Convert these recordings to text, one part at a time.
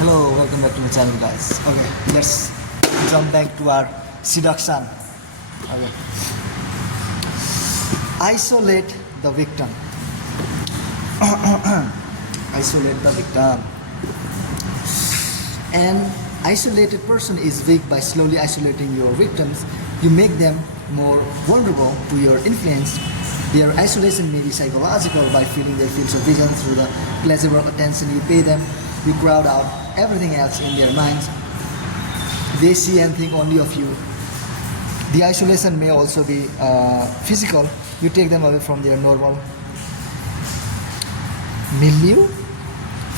Hello, welcome back to my channel, guys. Okay, let's jump back to our seduction. Okay. Isolate the victim. Isolate the victim. An isolated person is weak. By slowly isolating your victims, you make them more vulnerable to your influence. Their isolation may be psychological by filling their fields of vision through the pleasurable attention you pay them. You crowd out everything else in their minds. They see and think only of you. The isolation may also be physical. You take them away from their normal milieu,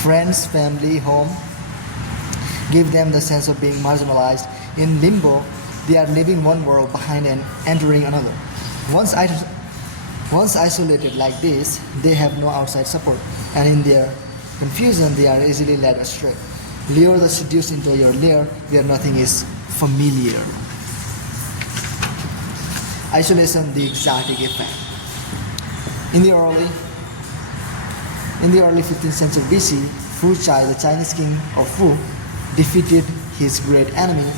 friends, family, home. Give them the sense of being marginalized. In limbo, they are living one world behind and entering another. Once isolated like this, they have no outside support, and in their confusion, they are easily led astray. Lure the seduced into your lair where nothing is familiar. Isolation, the exotic effect. In the early 15th century BC, Fu Chai, the Chinese king of Fu, defeated his great enemy,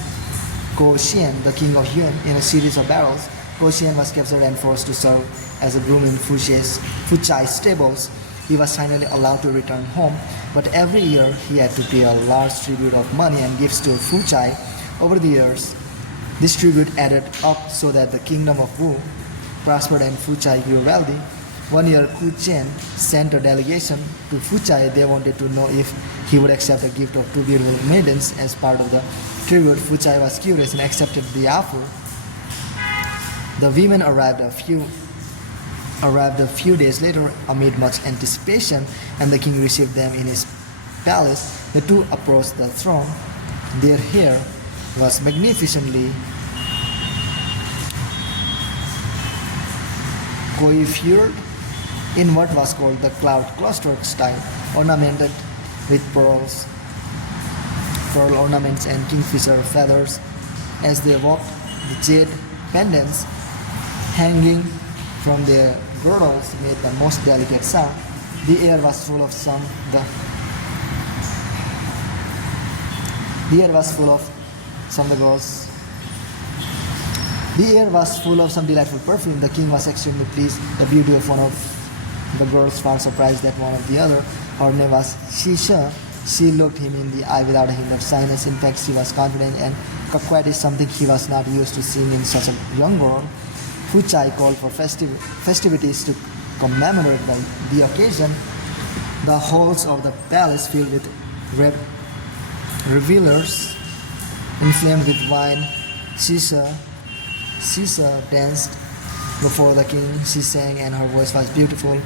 Ko Xian, the king of Yuan, in a series of battles. Ko Xian was captured and forced to serve as a groom in Fu Chai's stables. He was finally allowed to return home, but every year he had to pay a large tribute of money and gifts to Fu Chai. Over the years, this tribute added up so that the kingdom of Wu prospered and Fu Chai grew wealthy. One year, Ku Chen sent a delegation to Fu Chai. They wanted to know if he would accept a gift of two beautiful maidens as part of the tribute. Fu Chai was curious and accepted the offer. The women arrived a few days later amid much anticipation, and the king received them in his palace. The two approached the throne. Their hair was magnificently coiffured in what was called the cloud cluster style, ornamented with pearl ornaments and kingfisher feathers. As they walked, the jade pendants hanging from their girdles made the most delicate sound. The air was full of some delightful perfume. The king was extremely pleased. The beauty of one of the girls far surprised that one of the other. Her name was Shisha. She looked him in the eye without a hint of shyness. In fact, she was confident and coquettish, something he was not used to seeing in such a young girl. Fu Chai called for festivities to commemorate the occasion. The halls of the palace filled with revelers, inflamed with wine. Sisa danced before the king. She sang and her voice was beautiful.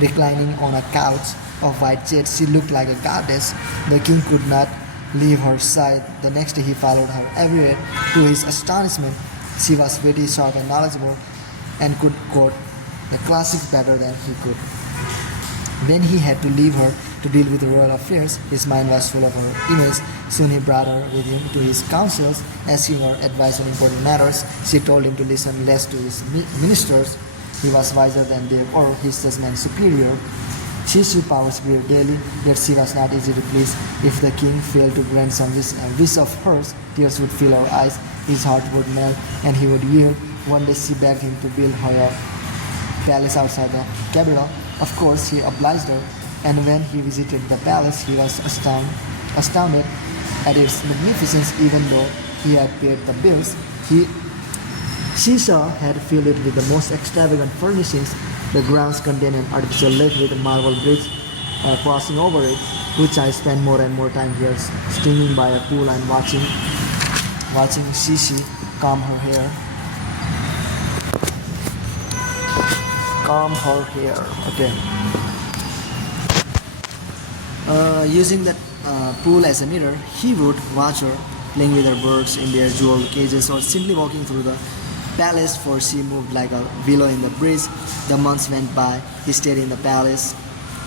Reclining on a couch of white jade, she looked like a goddess. The king could not leave her side. The next day he followed her everywhere. To his astonishment, she was witty, sharp, and knowledgeable, and could quote the classics better than he could. When he had to leave her to deal with the royal affairs, his mind was full of her image. Soon he brought her with him to his councils, asking her advice on important matters. She told him to listen less to his ministers. He was wiser than they were, his judgment superior. Shishu's powers grew daily, yet she was not easy to please. If the king failed to grant some wish of hers, tears would fill her eyes, his heart would melt, and he would yield. One day she begged him to build her a palace outside the capital. Of course, he obliged her, and when he visited the palace, he was astounded at its magnificence. Even though he had paid the bills, Shisha had filled it with the most extravagant furnishings. The grounds contained an artificial lake with a marble bridge crossing over it, which I spent more and more time here, standing by a pool and watching Shishi comb her hair. Okay. Using that pool as a mirror, he would watch her playing with her birds in their jeweled cages or simply walking through the palace, for she moved like a willow in the breeze. The months went by. He stayed in the palace.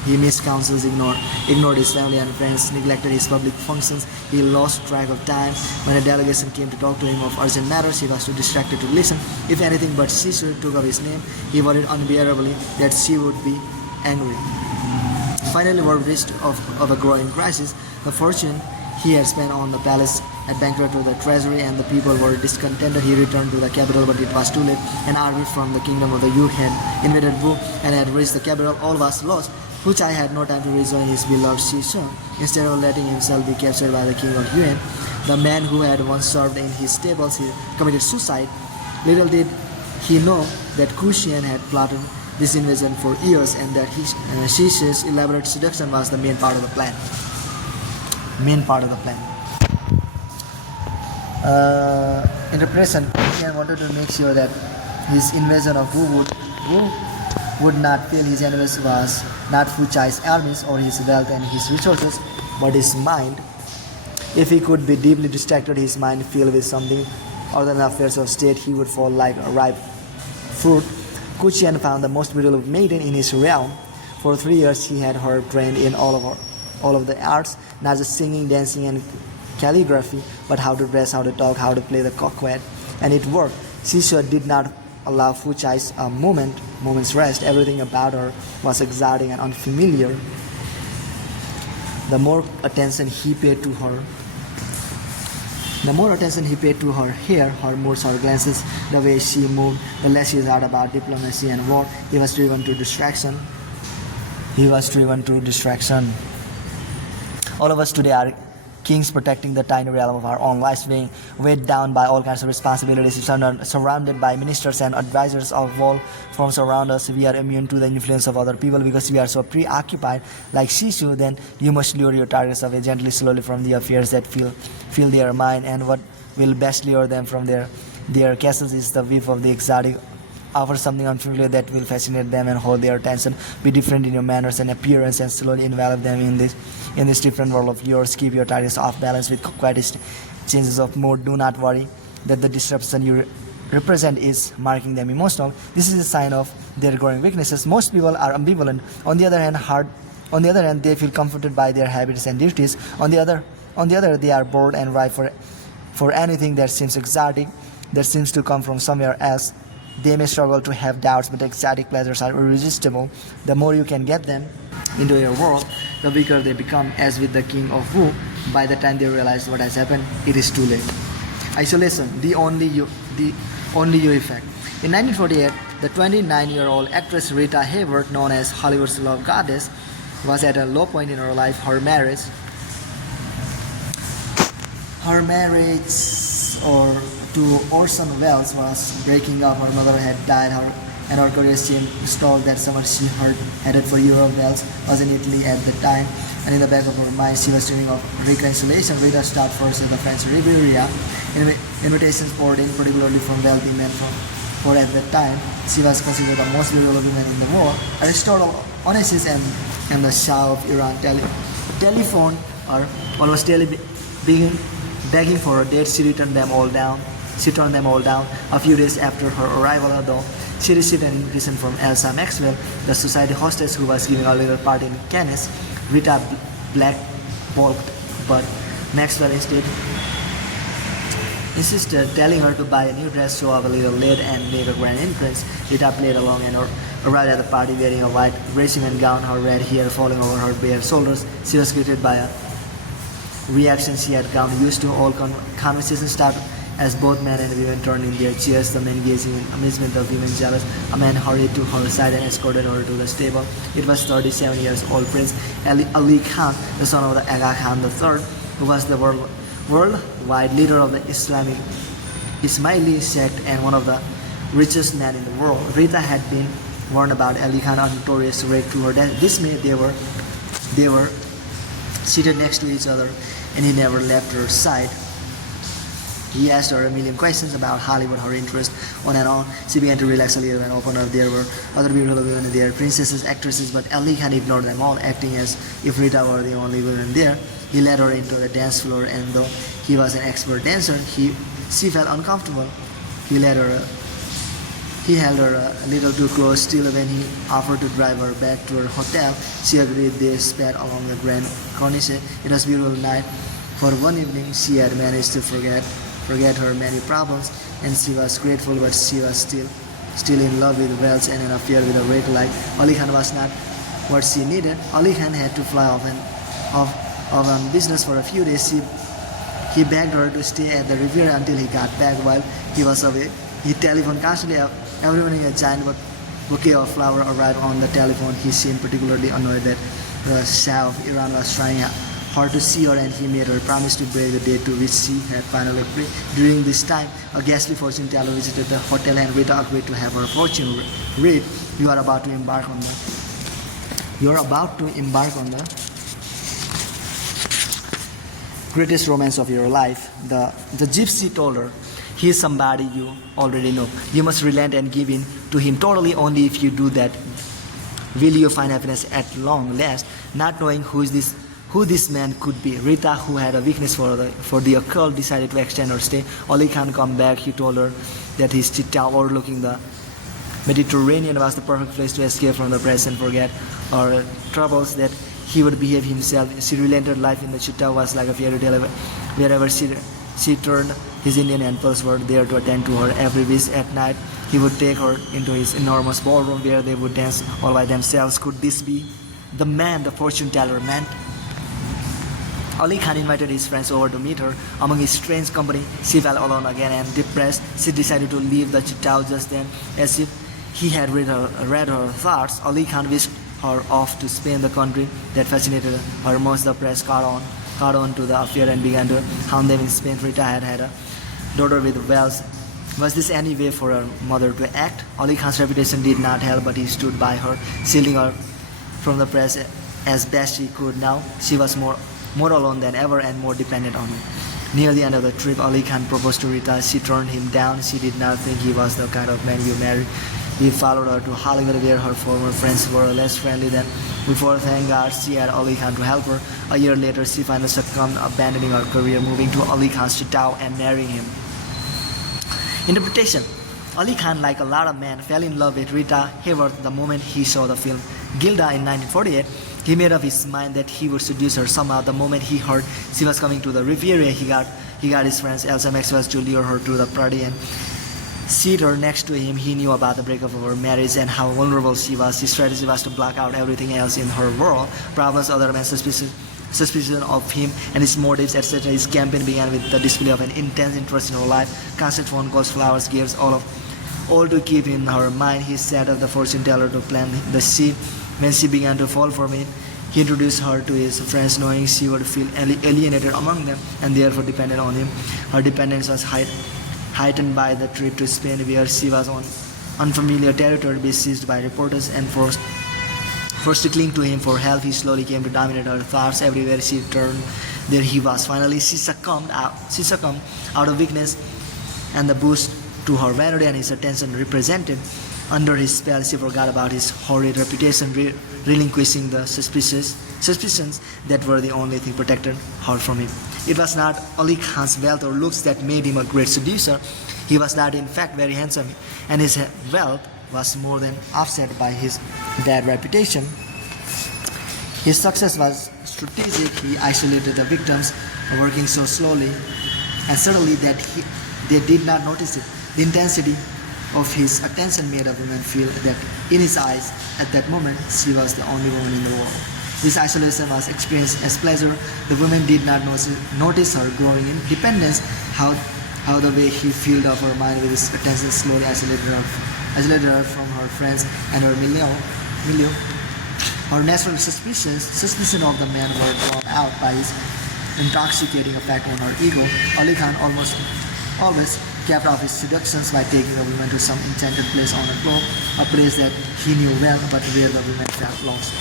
He missed councils, ignored his family and friends, neglected his public functions. He lost track of time. When a delegation came to talk to him of urgent matters, he was too distracted to listen. If anything but Shishu took up his name, he worried unbearably that she would be angry. Finally, word reached of a growing crisis. The fortune he had spent on the palace had bankrupted the treasury and the people were discontented. He returned to the capital, but it was too late. An army from the kingdom of the Yu had invaded Wu and had reached the capital. All was lost. Fu Chai had no time to rejoin his beloved Shi Sheng. Instead of letting himself be captured by the king of Yuan, the man who had once served in his stables, he committed suicide. Little did he know that Ku Xian had plotted this invasion for years and that Shi Shi's elaborate seduction was the main part of the plan. In the present, Xian wanted to make sure that his invasion of Wu would not fail. His enemies was not Fu Chai's armies or his wealth and his resources, but his mind. If he could be deeply distracted, his mind filled with something other than affairs of state, he would fall like a ripe fruit. Ku Qian found the most beautiful maiden in his realm. For 3 years, he had her trained in all of the arts, not just singing, dancing, and calligraphy, but how to dress, how to talk, how to play the coquette, and it worked. Shi Shi did not allow Fu Chai's moment's rest. Everything about her was exciting and unfamiliar. The more attention he paid to her hair, her moods, her glances, the way she moved, the less he thought about diplomacy and war. He was driven to distraction. All of us today are kings protecting the tiny realm of our own lives, being weighed down by all kinds of responsibilities, surrounded by ministers and advisors of all forms around us. We are immune to the influence of other people because we are so preoccupied. Like Shishu, then you must lure your targets away gently, slowly from the affairs that fill their mind, and what will best lure them from their castles is the whiff of the exotic. Offer something unfamiliar that will fascinate them and hold their attention. Be different in your manners and appearance and slowly envelop them in this different world of yours. Keep your targets off balance with quiet changes of mood. Do not worry that the disruption you represent is marking them emotional. This is a sign of their growing weaknesses. Most people are ambivalent. On the other hand, they feel comforted by their habits and duties. On the other, they are bored and ripe for anything that seems exotic, that seems to come from somewhere else. They may struggle to have doubts, but exotic pleasures are irresistible. The more you can get them into your world, the weaker they become. As with the king of Wu, by the time they realize what has happened, it is too late. Isolation, the only you effect. In 1948, the 29-year-old actress Rita Hayworth, known as Hollywood's love goddess, was at a low point in her life. Her marriage to Orson Welles was breaking up. Her mother had died, and her career seemed stalled. That summer she headed for Europe. Welles was in Italy at the time, and in the back of her mind she was dreaming of reconciliation. Rita stopped first in the French Riviera. Invitations poured in, particularly from wealthy men, for at that time she was considered the most beautiful woman in the world. Aristotle, Onassis, and the Shah of Iran telephoned her, almost daily begging for a date. She turned them all down. A few days after her arrival, though, she received an invitation from Elsa Maxwell, the society hostess who was giving a little party in Cannes. Rita black-balked, but Maxwell insisted, telling her to buy a new dress, show up a little late, and make a grand entrance. Rita played along and arrived at the party wearing a white racing gown, her red hair falling over her bare shoulders. She was greeted by a reaction she had gotten used to. All conversations started as both men and women turned in their chairs, the men gazing in amazement, the women jealous. A man hurried to her side and escorted her to the stable. It was 37 years old Prince Ali Khan, the son of the Aga Khan III, who was the worldwide leader of the Ismaili sect and one of the richest men in the world. Rita had been warned about Ali Khan, a notorious rake. To her dismay, they were seated next to each other, and he never left her side. He asked her a million questions about Hollywood, her interest, on and on. She began to relax a little and open up. There were other beautiful women there, princesses, actresses, but Ali Khan ignored them all, acting as if Rita were the only woman there. He led her into the dance floor, and though he was an expert dancer, she felt uncomfortable. He held her a little too close. Still, when he offered to drive her back to her hotel, she agreed. They sped along the Grand Corniche. It was a beautiful night. For one evening, she had managed to forget her many problems, and she was grateful, but she was still in love with Welles and an affair with a rake like Ali Khan was not what she needed. Ali Khan had to fly off on business for a few days. He begged her to stay at the Riviera until he got back. While he was away, he telephoned constantly. Every morning, a giant bouquet of flowers arrived on the telephone. He seemed particularly annoyed that the Shah of Iran was trying hard to see her, and he made her promise to break the date to which she had finally agreed. During this time, a ghastly fortune teller visited the hotel, and Rita agreed to have her fortune read. You are about to embark on the greatest romance of your life. The gypsy told her, he is somebody you already know. You must relent and give in to him totally. Only if you do that will you find happiness at long last. Not knowing who this man could be, Rita, who had a weakness for the occult, decided to extend her stay. Ali Khan come back. He told her that his chitta overlooking the Mediterranean was the perfect place to escape from the press and forget our troubles, that he would behave himself. She relented. Life in the chitta was like a fairy tale. Wherever she turned, his Indian uncles were there to attend to her every wish. At night, he would take her into his enormous ballroom where they would dance all by themselves. Could this be the man the fortune teller meant? Ali Khan invited his friends over to meet her. Among his strange company, she felt alone again and depressed. She decided to leave the chitta just then. As if he had read her thoughts, Ali Khan wished her off to Spain, the country that fascinated her most. The press caught on to the affair and began to hound them in Spain. Rita had a daughter with Wells. Was this any way for her mother to act? Ali Khan's reputation did not help, but he stood by her, shielding her from the press as best he could. Now she was more alone than ever and more dependent on him. Near the end of the trip, Ali Khan proposed to Rita. She turned him down. She did not think he was the kind of man you marry. He followed her to Hollywood, where her former friends were less friendly than before. Thank God she had Ali Khan to help her. A year later, she finally succumbed, abandoning her career, moving to Ali Khan's chitta and marrying him. Interpretation. Ali Khan, like a lot of men, fell in love with Rita Hayworth the moment he saw the film Gilda in 1948. He made up his mind that he would seduce her somehow. The moment he heard she was coming to the Riviera, he got his friends Elsa Maxwell to lure her to the party and seat her next to him. He knew about the breakup of her marriage and how vulnerable she was. His strategy was to block out everything else in her world: problems, other men's suspicion of him and his motives, etc. His campaign began with the display of an intense interest in her life, constant phone calls, flowers, gifts, all to keep in her mind. He set up the fortune teller to plan the sea. When she began to fall for him, he introduced her to his friends, knowing she would feel alienated among them and therefore dependent on him. Her dependence was heightened by the trip to Spain, where she was on unfamiliar territory, besieged by reporters and forced to cling to him for help. He slowly came to dominate her thoughts. Everywhere she turned, there he was. Finally, she succumbed out of weakness and the boost to her vanity and his attention represented. Under his spell, she forgot about his horrid reputation, relinquishing the suspicions that were the only thing protected her from him. It was not Ali Khan's wealth or looks that made him a great seducer. He was not, in fact, very handsome, and his wealth was more than offset by his bad reputation. His success was strategic. He isolated the victims, working so slowly and subtly that they did not notice it. The intensity of his attention made a woman feel that in his eyes, at that moment, she was the only woman in the world. This isolation was experienced as pleasure. The woman did not notice her growing independence, how the way he filled up her mind with his attention slowly isolated her from her friends and her milieu. Her natural suspicion of the man were drawn out by his intoxicating effect on her ego. Ali Khan always kept off his seductions by taking a woman to some enchanted place on a globe, a place that he knew well but where the women felt lost.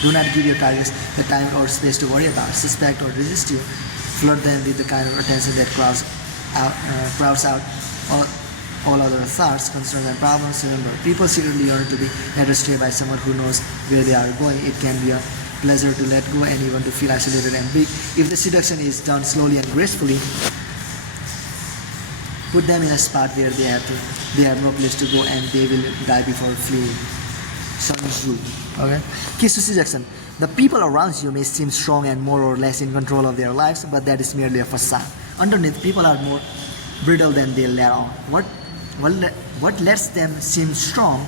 Do not give your targets the time or space to worry about, suspect or resist you. Flood them with the kind of attention that crowds out all other thoughts, concerns and problems. Remember, people secretly yearn to be led astray by someone who knows where they are going. It can be a pleasure to let go and even to feel isolated and weak. If the seduction is done slowly and gracefully, put them in a spot where they have no place to go and they will die before fleeing. Sun Tzu. Okay? Keys to seduction. The people around you may seem strong and more or less in control of their lives, but that is merely a facade. Underneath, people are more brittle than they let on. What lets them seem strong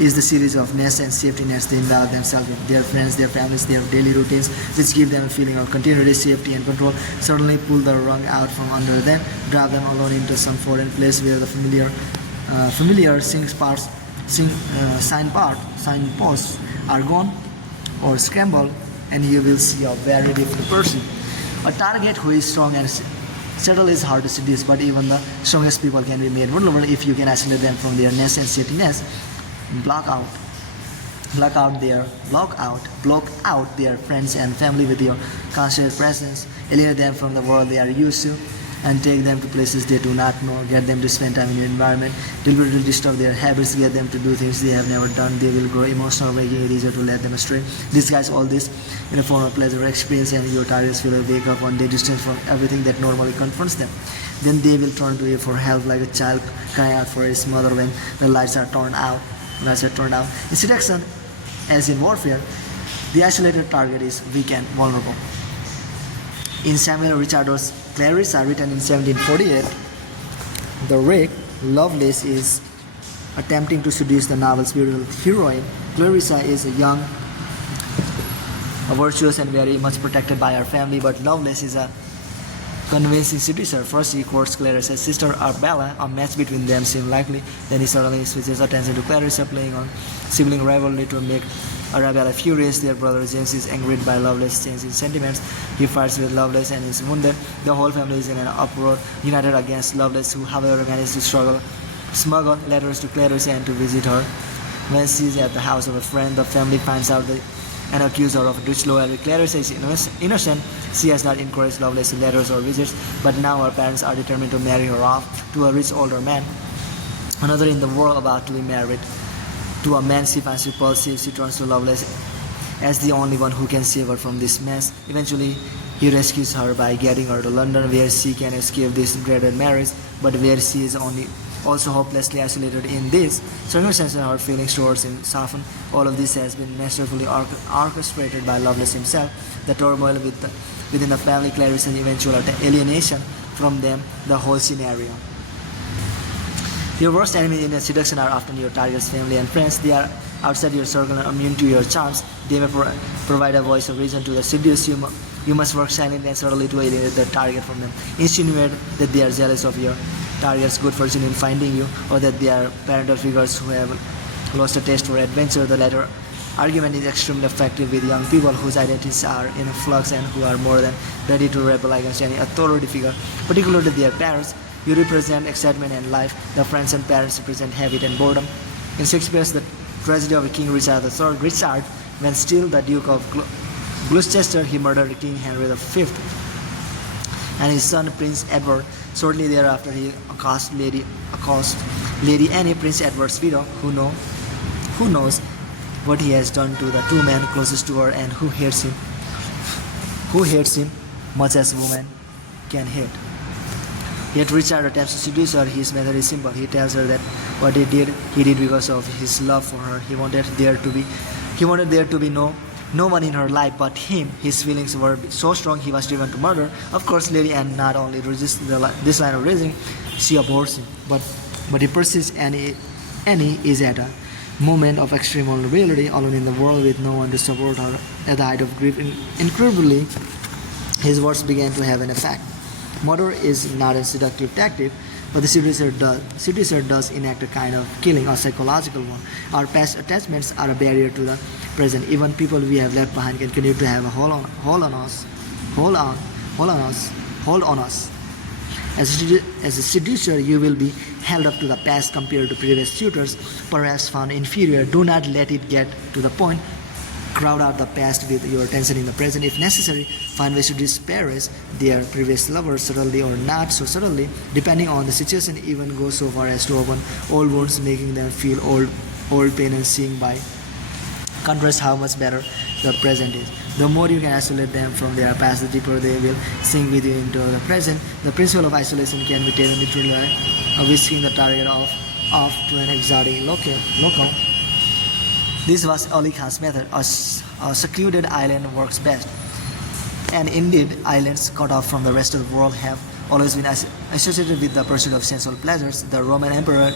is the series of nests and safety nets they envelop themselves with. Their friends, their families, their daily routines, which give them a feeling of continuity, safety, and control, suddenly pull the rug out from under them, drag them alone into some foreign place where the familiar signposts are gone or scrambled, and you will see a very different person. A target who is strong and subtle is hard to seduce, but even the strongest people can be made vulnerable if you can isolate them from their nest and safety nest. Block out their friends and family with your constant presence. Alienate them from the world they are used to, and take them to places they do not know. Get them to spend time in your environment. Deliberately disturb their habits. Get them to do things they have never done. They will grow emotional, making it easier to let them astray. Disguise all this in a form of pleasure experience, and your targets will wake up one day distant from everything that normally confronts them. Then they will turn to you for help, like a child crying out for his mother when the lights are turned out. In seduction, as in warfare, the isolated target is weak and vulnerable. In Samuel Richard's Clarissa, written in 1748, the wreck, Lovelace, is attempting to seduce the novel's beautiful heroine. Clarissa is a young, virtuous, and very much protected by her family, but Lovelace is a convincing seducer. First, he courts Clarissa's sister Arbella. A match between them seemed likely. Then he suddenly switches attention to Clarissa, playing on sibling rivalry to make Arabella furious. Their brother James is angered by Lovelace's change in sentiments. He fights with Lovelace and is wounded. The whole family is in an uproar, united against Lovelace, who however managed to smuggle letters to Clarissa and to visit her. When she is at the house of a friend, the family finds out and accuse her of disloyalty. Clarissa is innocent. She has not encouraged Lovelace's letters or visits, but now her parents are determined to marry her off to a rich older man, another in the world about to be married. To a man she finds repulsive, she turns to Lovelace as the only one who can save her from this mess. Eventually, he rescues her by getting her to London, where she can escape this dreaded marriage, but where she is also hopelessly isolated in this circumstance. Her feelings towards him soften. All of this has been masterfully orchestrated by Lovelace himself. The turmoil within the family, Clarissa's eventual alienation from them, the whole scenario. Your worst enemy in a seduction are often your target's family and friends. They are outside your circle and immune to your charms. They may provide a voice of reason to the seduce. You must work silently and subtly to alienate the target from them. Insinuate that they are jealous of your target's good fortune in finding you, or that they are parental figures who have lost a taste for adventure. The latter argument is extremely effective with young people whose identities are in flux and who are more than ready to rebel against any authority figure, particularly their parents. You represent excitement and life. The friends and parents represent habit and boredom. In Shakespeare's The Tragedy of King Richard III, Richard, when still the Duke of Gloucester, he murdered King Henry V and his son Prince Edward. Shortly thereafter, he accosts Lady Anne, Prince Edward's widow, who knows what he has done to the two men closest to her, and who hates him much as a woman can hate. Yet Richard attempts to seduce her. His method is simple. He tells her that what he did because of his love for her. He wanted there to be no one in her life but him. His feelings were so strong he was driven to murder. Of course, Lady Anne not only resists this line of reasoning, she abhors him. But he persists. Annie is at a moment of extreme vulnerability, alone in the world with no one to support her. At the height of grief, incredibly, his words began to have an effect. Murder is not a seductive tactic, but the seducer does enact a kind of killing, a psychological one. Our past attachments are a barrier to the present. Even people we have left behind can continue to have a hold on us. As a seducer, you will be held up to the past compared to previous suitors, perhaps found inferior. Do not let it get to the point. Crowd out the past with your attention in the present. If necessary, find ways to disparage their previous lovers, subtly or not so subtly, depending on the situation. Even go so far as to open old wounds, making them feel old pain, and seeing by contrast how much better the present is. The more you can isolate them from their past, the deeper they will sink with you into the present. The principle of isolation can be taken literally like whisking the target off to an exotic locale. This was Ali Khan's method. A secluded island works best. And indeed, islands cut off from the rest of the world have always been associated with the pursuit of sensual pleasures. The Roman Emperor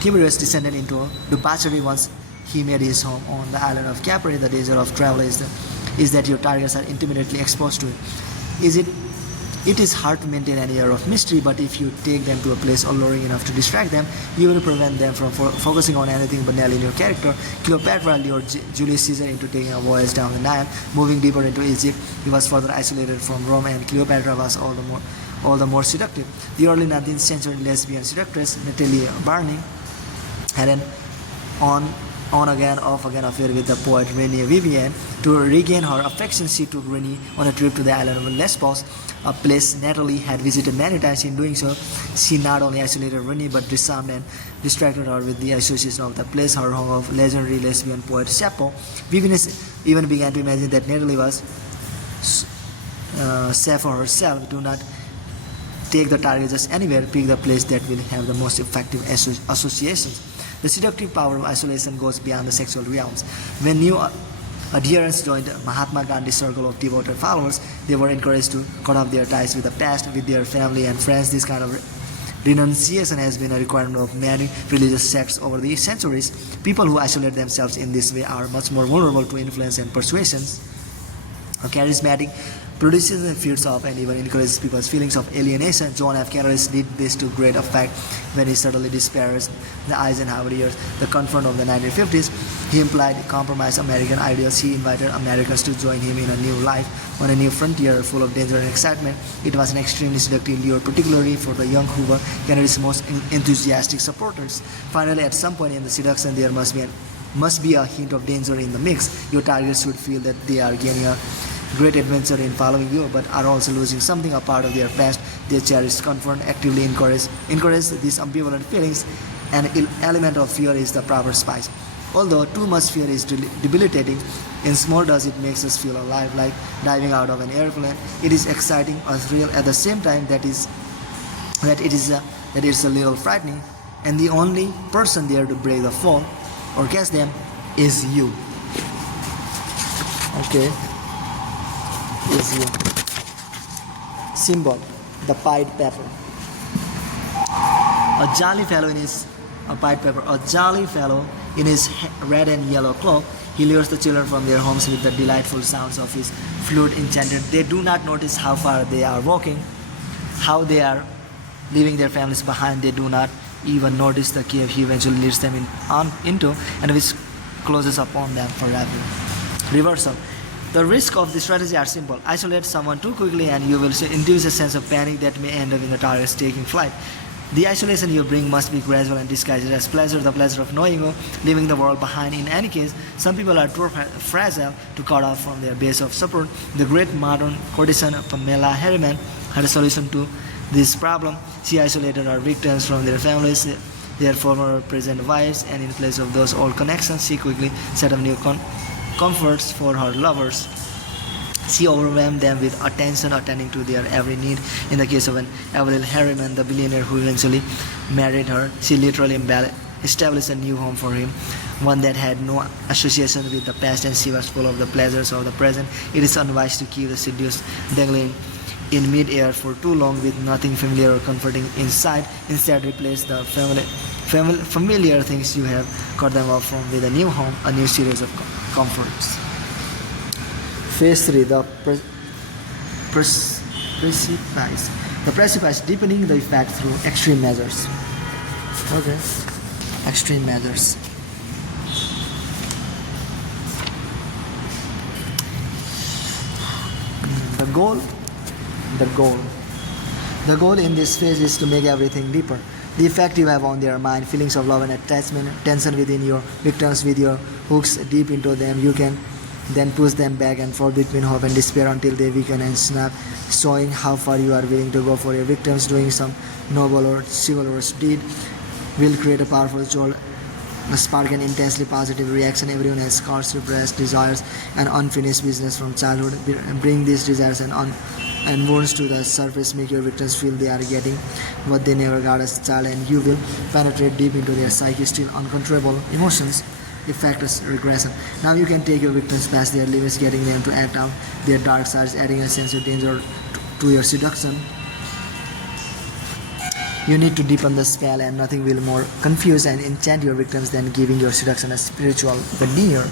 Tiberius descended into debauchery once he made his home on the island of Capri. The danger of travel is that your targets are intimately exposed to it. It is hard to maintain any air of mystery, but if you take them to a place alluring enough to distract them, you will prevent them from focusing on anything but nailing your character. Cleopatra lured Julius Caesar into taking a voyage down the Nile. Moving deeper into Egypt, he was further isolated from Rome, and Cleopatra was all the more seductive. The early 19th century lesbian seductress Natalie Barney had an on again, off again affair with the poet Rene Vivian. To regain her affection, she took Rene on a trip to the island of Lesbos, a place Natalie had visited many times. In doing so, she not only isolated Rene but disarmed and distracted her with the association of the place, her home of legendary lesbian poet Sappho. Vivian even began to imagine that Natalie was Sappho herself. Do not take the target just anywhere, pick the place that will have the most effective associations. The seductive power of isolation goes beyond the sexual realms. When new adherents joined Mahatma Gandhi's circle of devoted followers, they were encouraged to cut off their ties with the past, with their family and friends. This kind of renunciation has been a requirement of many religious sects over the centuries. People who isolate themselves in this way are much more vulnerable to influence and persuasions. A charismatic produces and feeds off and even encourages people's feelings of alienation. John F. Kennedy did this to great effect when he subtly disparaged the Eisenhower years, the confront of the 1950s. He implied compromised American ideals. He invited Americans to join him in a new life, on a new frontier full of danger and excitement. It was an extremely seductive lure, particularly for the young who were Kennedy's most enthusiastic supporters. Finally, at some point in the seduction, there must be a hint of danger in the mix. Your targets should feel that they are gaining a great adventure in following you, but are also losing something, a part of their past. They cherish, confront, actively encourage these ambivalent feelings. An element of fear is the proper spice. Although too much fear is debilitating, in small doses it makes us feel alive, like diving out of an airplane. It is exciting or thrill at the same time. That it is a little frightening, and the only person there to break the fall or catch them is you. Okay. Is you. Symbol: the pied pepper. A jolly fellow in his red and yellow cloak. He lures the children from their homes with the delightful sounds of his flute enchanted. They do not notice how far they are walking, how they are leaving their families behind. They do not even notice the cave he eventually leads them into, and which closes upon them forever. Reversal. The risks of this strategy are simple. Isolate someone too quickly and you will induce a sense of panic that may end up in the target's taking flight. The isolation you bring must be gradual and disguised as pleasure, the pleasure of knowing you, leaving the world behind. In any case, some people are too fragile to cut off from their base of support. The great modern courtesan Pamela Harriman had a solution to this problem. She isolated her victims from their families, their former or present wives, and in place of those old connections, she quickly set up new comforts for her lovers. She overwhelmed them with attention, attending to their every need. In the case of Avril Harriman, the billionaire who eventually married her, she literally established a new home for him, one that had no association with the past, and she was full of the pleasures of the present. It is unwise to keep the seduced dangling in mid-air for too long with nothing familiar or comforting in sight. Instead, replace the familiar things you have cut them off from with a new home, a new series of comforts. Phase 3, the precipice. The precipice, deepening the effect through extreme measures. Okay. Extreme measures. The goal in this phase is to make everything deeper. The effect you have on their mind, feelings of love and attachment, tension within your victims with your hooks deep into them. You can then push them back and forth between hope and despair until they weaken and snap, showing how far you are willing to go for your victims. Doing some noble or chivalrous deed will create a powerful jolt, spark an intensely positive reaction. Everyone has scars, repressed desires, and unfinished business from childhood. Bring these desires and wounds to the surface. Make your victims feel they are getting what they never got as a child, and you will penetrate deep into their psyche. Still uncontrollable emotions. Effect is regression. Now you can take your victims past their limits, getting them to act out their dark sides, adding a sense of danger to your seduction. You need to deepen the spell, and nothing will more confuse and enchant your victims than giving your seduction a spiritual veneer.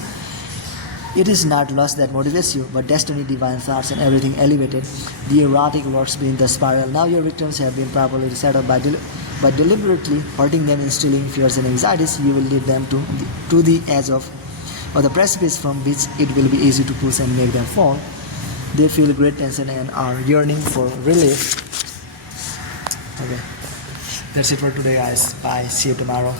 It is not lust that motivates you, but destiny, divine thoughts, and everything elevated. The erotic works being the spiral. Now your victims have been properly set up by deliberately hurting them, instilling fears and anxieties. You will lead them to the edge of or the precipice from which it will be easy to push and make them fall. They feel great tension and are yearning for relief. Okay, that's it for today, guys. Bye. See you tomorrow.